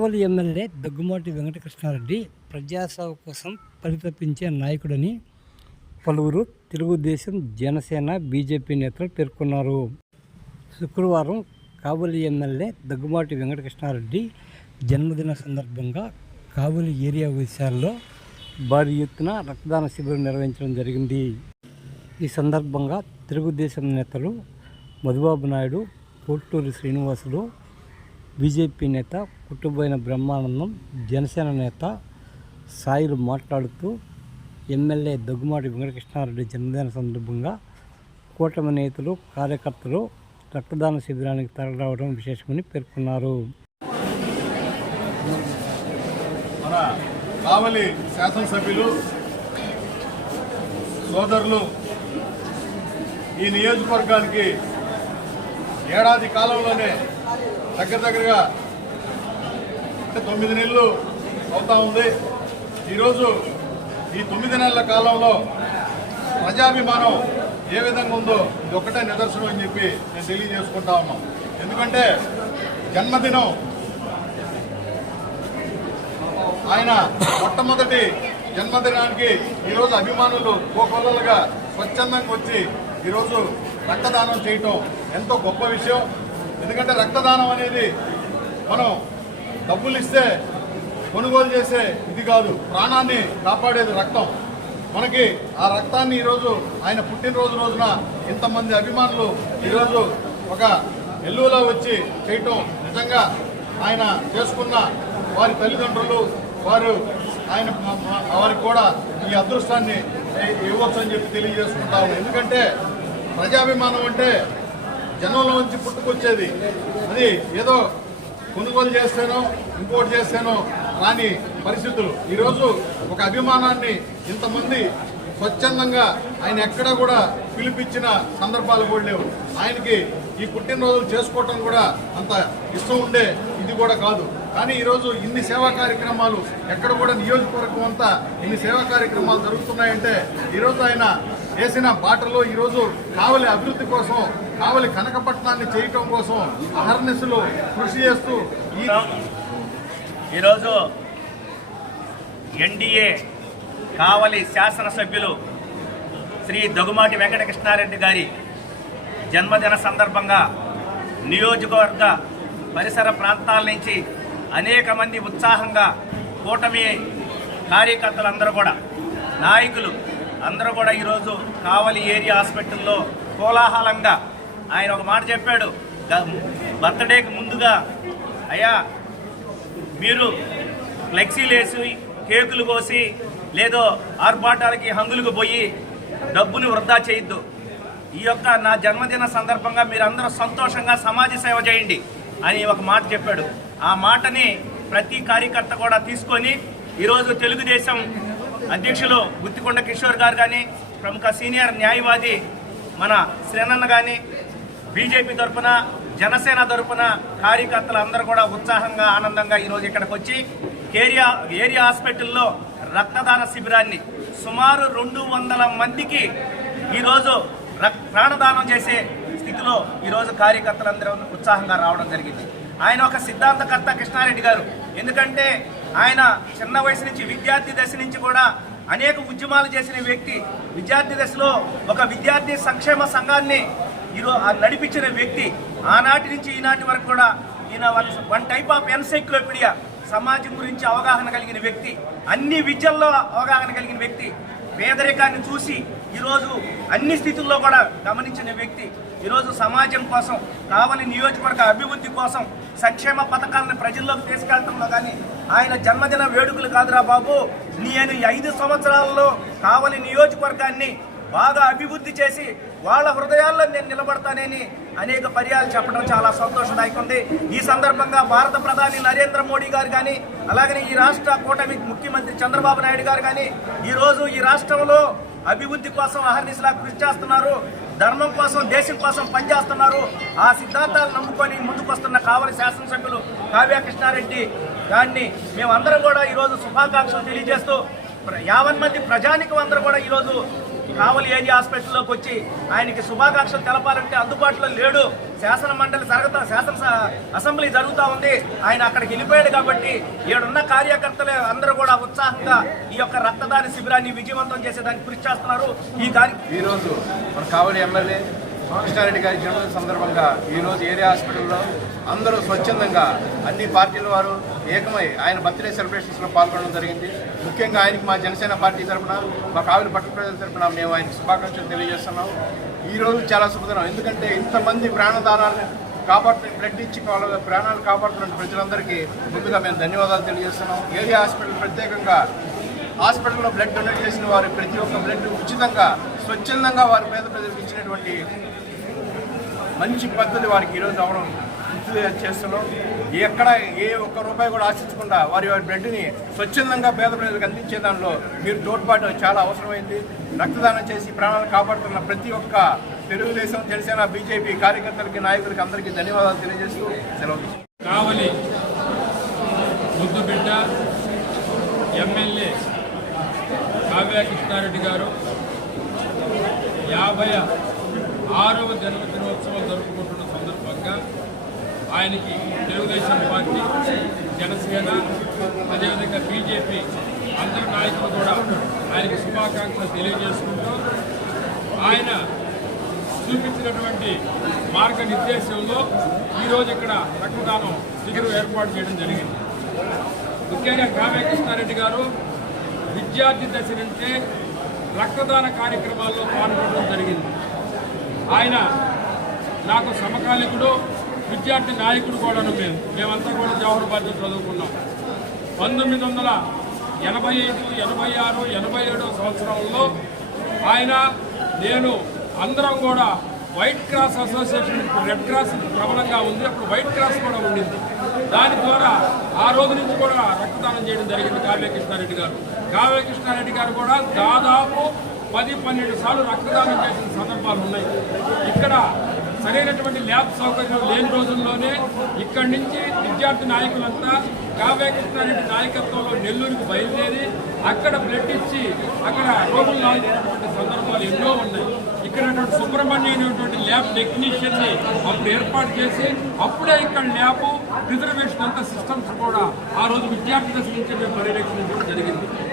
కావలి MLA Daggumati Venkatakrishna Reddy ప్రజాసేవ కోసం పరితపించే నాయకుడని పలువురు తెలుగుదేశం, జనసేన, బీజేపీ నేతలు పేర్కొన్నారు. శుక్రవారం కావలి ఎమ్మెల్యే దగ్గుమాటి వెంకటకృష్ణారెడ్డి జన్మదిన సందర్భంగా కావలి ఏరియా విషయాల్లో భారీ ఎత్తున రక్తదాన శిబిరం నిర్వహించడం జరిగింది. ఈ సందర్భంగా తెలుగుదేశం నేతలు మధుబాబు నాయుడు, పోటూరి శ్రీనివాసులు, బీజేపీ నేత కుట్టుబోయిన బ్రహ్మానందం, జనసేన నేత సాయిలు మాట్లాడుతూ ఎమ్మెల్యే దగ్గుమాటి వెంకటకృష్ణారెడ్డి జన్మదిన సందర్భంగా కూటమి నేతలు, కార్యకర్తలు రక్తదాన శిబిరానికి తరలిరావడం విశేషమని పేర్కొన్నారు. మన కావలి శాసనసభ్యులు సోదరులు ఈ నియోజకవర్గానికి ఏడాది కాలంలోనే దగ్గరగా 9 నెలలు అవుతా ఉంది. ఈరోజు ఈ 9 నెలల కాలంలో ప్రజాభిమానం ఏ విధంగా ఉందో ఇది ఒకటే నిదర్శనం అని చెప్పి నేను తెలియజేసుకుంటా ఉన్నాం. ఎందుకంటే జన్మదినం ఆయన మొట్టమొదటి జన్మదినానికి ఈరోజు అభిమానులు కోకొల్లలుగా స్వచ్ఛందంగా వచ్చి ఈరోజు రక్తదానం చేయటం ఎంతో గొప్ప విషయం. ఎందుకంటే రక్తదానం అనేది మనం డబ్బులు ఇస్తే కొనుగోలు చేసే ఇది కాదు, ప్రాణాన్ని కాపాడేది రక్తం. మనకి ఆ రక్తాన్ని ఈరోజు ఆయన పుట్టినరోజు రోజున ఇంతమంది అభిమానులు ఈరోజు ఒక ఎల్లులో వచ్చి చేయటం నిజంగా ఆయన చేసుకున్న వారి తల్లిదండ్రులు వారికి కూడా ఈ అదృష్టాన్ని ఇవ్వచ్చు అని చెప్పి తెలియజేసుకుంటాము. ఎందుకంటే ప్రజాభిమానం అంటే జనంలో నుంచి పుట్టుకొచ్చేది. అది ఏదో కొనుగోలు చేస్తేనో ఇంకోటి చేస్తేనో రాని పరిస్థితులు. ఈరోజు ఒక అభిమానాన్ని ఇంతమంది స్వచ్ఛందంగా ఆయన ఎక్కడ కూడా పిలిపించిన సందర్భాలు కూడా లేవు. ఆయనకి ఈ పుట్టినరోజులు చేసుకోవటం కూడా అంత ఇష్టం ఉండే ఇది కూడా కాదు. కానీ ఈరోజు ఇన్ని సేవా కార్యక్రమాలు ఎక్కడ కూడా నియోజకవర్గం అంతా ఇన్ని సేవా కార్యక్రమాలు జరుగుతున్నాయంటే ఈరోజు ఆయన వేసిన బాటలో ఈరోజు కావలి అభివృద్ధి కోసం, కావలి కనకపట్నాన్ని చేయటం కోసం అహర్నిశలు కృషి చేస్తూ ఈరోజు ఎన్డీఏ కావలి శాసనసభ్యులు శ్రీ దగ్గుమాటి వెంకటకృష్ణారెడ్డి గారి జన్మదిన సందర్భంగా నియోజకవర్గ పరిసర ప్రాంతాల నుంచి అనేక మంది ఉత్సాహంగా కూటమి కార్యకర్తలందరూ కూడా, నాయకులు అందరూ కూడా ఈరోజు కావలి ఏరియా హాస్పిటల్లో కోలాహలంగా ఆయన ఒక మాట చెప్పాడు. బర్త్డేకి ముందుగా అయ్యా మీరు ఫ్లెక్సీలు వేసి కేకులు కోసి లేదో ఆర్భాటాలకి హంగులకు పోయి డబ్బుని వృధా చేయొద్దు. ఈ యొక్క నా జన్మదిన సందర్భంగా మీరందరూ సంతోషంగా సమాజ సేవ చేయండి అని ఒక మాట చెప్పాడు. ఆ మాటని ప్రతి కార్యకర్త కూడా తీసుకొని ఈరోజు తెలుగుదేశం అధ్యక్షులు గుత్తికొండ కిషోర్ గారు కానీ, ప్రముఖ సీనియర్ న్యాయవాది మన శ్రీనన్న కానీ, బీజేపీ తరఫున, జనసేన తరఫున కార్యకర్తలు అందరూ కూడా ఉత్సాహంగా ఆనందంగా ఈరోజు ఇక్కడికి వచ్చి ఏరియా హాస్పిటల్లో రక్తదాన శిబిరాన్ని సుమారు 200 మందికి ఈరోజు ప్రాణదానం చేసే స్థితిలో ఈరోజు కార్యకర్తలందరూ ఉత్సాహంగా రావడం జరిగింది. ఆయన ఒక సిద్ధాంతకర్త కృష్ణారెడ్డి గారు. ఎందుకంటే ఆయన చిన్న వయసు నుంచి, విద్యార్థి దశ నుంచి కూడా అనేక ఉద్యమాలు చేసిన వ్యక్తి. విద్యార్థి దశలో ఒక విద్యార్థి సంక్షేమ సంఘాన్ని నడిపించిన వ్యక్తి. ఆనాటి నుంచి ఈనాటి వరకు కూడా ఈయన వన్ టైప్ ఆఫ్ ఎన్సైక్లోపీడియా, సమాజం గురించి అవగాహన కలిగిన వ్యక్తి, అన్ని విద్యల్లో అవగాహన కలిగిన వ్యక్తి, పేదరికాన్ని చూసి ఈరోజు అన్ని స్థితుల్లో కూడా గమనించిన వ్యక్తి. ఈరోజు సమాజం కోసం, కావలి నియోజకవర్గ అభివృద్ధి కోసం, సంక్షేమ పథకాలను ప్రజల్లోకి తీసుకెళ్లడంలో కానీ ఆయన జన్మదిన వేడుకలు కాదురా బాబు, నేను 5 సంవత్సరాలలో కావలి నియోజకవర్గాన్ని బాగా అభివృద్ధి చేసి వాళ్ళ హృదయాల్లో నేను నిలబడతానని అనేక పర్యాలు చెప్పడం చాలా సంతోషదాయకం ఉంది. ఈ సందర్భంగా భారత ప్రధాని నరేంద్ర మోడీ గారు కానీ, అలాగనే ఈ రాష్ట్ర కూటమి ముఖ్యమంత్రి చంద్రబాబు నాయుడు గారు కానీ ఈరోజు ఈ రాష్ట్రంలో అభివృద్ధి కోసం అహర్నిశలా కృషి చేస్తున్నారు. ధర్మం కోసం, దేశం కోసం పనిచేస్తున్నారు. ఆ సిద్ధాంతాలు నమ్ముకొని ముందుకొస్తున్న కావలి శాసనసభ్యులు కావ్య కృష్ణారెడ్డి గారిని మేమందరం కూడా ఈరోజు శుభాకాంక్షలు తెలియజేస్తూ 50 మంది ప్రజానికం అందరూ కూడా ఈరోజు కావలి ఏరియా హాస్పిటల్లోకి వచ్చి ఆయనకి శుభాకాంక్షలు తెలపాలంటే అందుబాటులో లేడు. శాసన మండలి అసెంబ్లీ జరుగుతూ ఉంది, ఆయన అక్కడికి వెళ్ళిపోయాడు. కాబట్టి ఏడున్న కార్యకర్తలు అందరూ కూడా ఉత్సాహంగా ఈ యొక్క రక్తదాన శిబిరాన్ని విజయవంతం చేసేదానికి కృషి చేస్తున్నారు. ఈరోజు మన కావలి ఎమ్మెల్యే కృష్ణారెడ్డి గారి జన్మదిన సందర్భంగా ఈరోజు ఏరియా హాస్పిటల్లో అందరూ స్వచ్ఛందంగా అన్ని పార్టీల వారు ఏకమై ఆయన బర్త్డే సెలబ్రేషన్స్లో పాల్గొనడం జరిగింది. ముఖ్యంగా ఆయనకి మా జనసేన పార్టీ తరఫున, మా కావలి పట్టణ ప్రజల తరఫున మేము ఆయనకు శుభాకాంక్షలు తెలియజేస్తున్నాం. ఈరోజు చాలా శుభదినం, ఎందుకంటే ఇంతమంది ప్రాణదానాలను కాపాడుతున్న, బ్లడ్ ఇచ్చి ప్రాణాలు కాపాడుతున్న ప్రజలందరికీ ముందుగా మేము ధన్యవాదాలు తెలియజేస్తున్నాం. ఏరియా హాస్పిటల్ ప్రత్యేకంగా హాస్పిటల్లో బ్లడ్ డొనేట్ చేసిన వారు ప్రతి ఒక్క బ్లడ్ ఉచితంగా స్వచ్ఛందంగా వారి పేద ప్రజలకు ఇచ్చినటువంటి మంచి పద్ధతి వారికి ఈరోజు అవడం చేస్తున్నాం. ఎక్కడ ఏ ఒక్క రూపాయి కూడా ఆశించకుండా వారి బ్లడ్ని స్వచ్ఛందంగా పేద ప్రజలకు అందించే దానిలో మీరు తోడ్పాటు చాలా అవసరమైంది. రక్తదానం చేసి ప్రాణాలు కాపాడుతున్న ప్రతి ఒక్క తెలుగుదేశం, జనసేన, బీజేపీ కార్యకర్తలకి, నాయకులకి అందరికీ ధన్యవాదాలు తెలియజేస్తూ సెలవు. కావలి ముద్దుబిడ్డ ఎమ్మెల్యే కావ్య కృష్ణారెడ్డి గారు 56వ జన్మదినోత్సవం జరుపుకుంటున్న సందర్భంగా ఆయనకి తెలుగుదేశం పార్టీ, జనసేన, అదేవిధంగా బీజేపీ అందరి నాయకులు కూడా ఆయనకి శుభాకాంక్షలు తెలియజేసుకుంటూ ఆయన చూపించినటువంటి మార్గనిర్దేశంలో ఈరోజు ఇక్కడ రక్తదానం శిబిరం ఏర్పాటు చేయడం జరిగింది. ముఖ్యంగా కావ్య కృష్ణారెడ్డి గారు విద్యార్థి దశ నుంచే రక్తదాన కార్యక్రమాల్లో పాల్గొనడం జరిగింది. ఆయన నాకు సమకాలికుడు, విద్యార్థి నాయకుడు కూడా. మేమంతా కూడా జవహర్ బాధ్యత చదువుకున్నాం. 1985, 86, 87 సంవత్సరంలో ఆయన, నేను అందరం కూడా white cross association, red cross ప్రబలంగా ఉంది, అప్పుడు వైట్ క్రాస్ కూడా ఉండింది. దాని ద్వారా ఆ రోజు నుంచి కూడా రక్తదానం చేయడం జరిగింది కావ్య కృష్ణారెడ్డి గారు. కావ్య కృష్ణారెడ్డి గారు కూడా దాదాపు 10-12 సార్లు రక్తదానం చేసిన సందర్భాలు ఉన్నాయి. ఇక్కడ సరైనటువంటి ల్యాబ్ సౌకర్యం లేని రోజుల్లోనే ఇక్కడి నుంచి విద్యార్థి నాయకులంతా కావ్య కృష్ణారెడ్డి నాయకత్వంలో నెల్లూరుకు బయలుదేరి అక్కడ బ్లడ్ ఇచ్చి అక్కడ రోగులు లాగినటువంటి సందర్భాలు ఎన్నో ఉన్నాయి. ఇక్కడ సుబ్రహ్మణ్యం అనేటువంటి ల్యాబ్ టెక్నీషియన్ని అప్పుడు ఏర్పాటు చేసి అప్పుడే ఇక్కడ ల్యాబ్, రిజర్వేషన్ అంతా సిస్టమ్స్ కూడా ఆ రోజు విద్యార్థి దశ నుంచి మేము పర్యవేక్షించడం జరిగింది.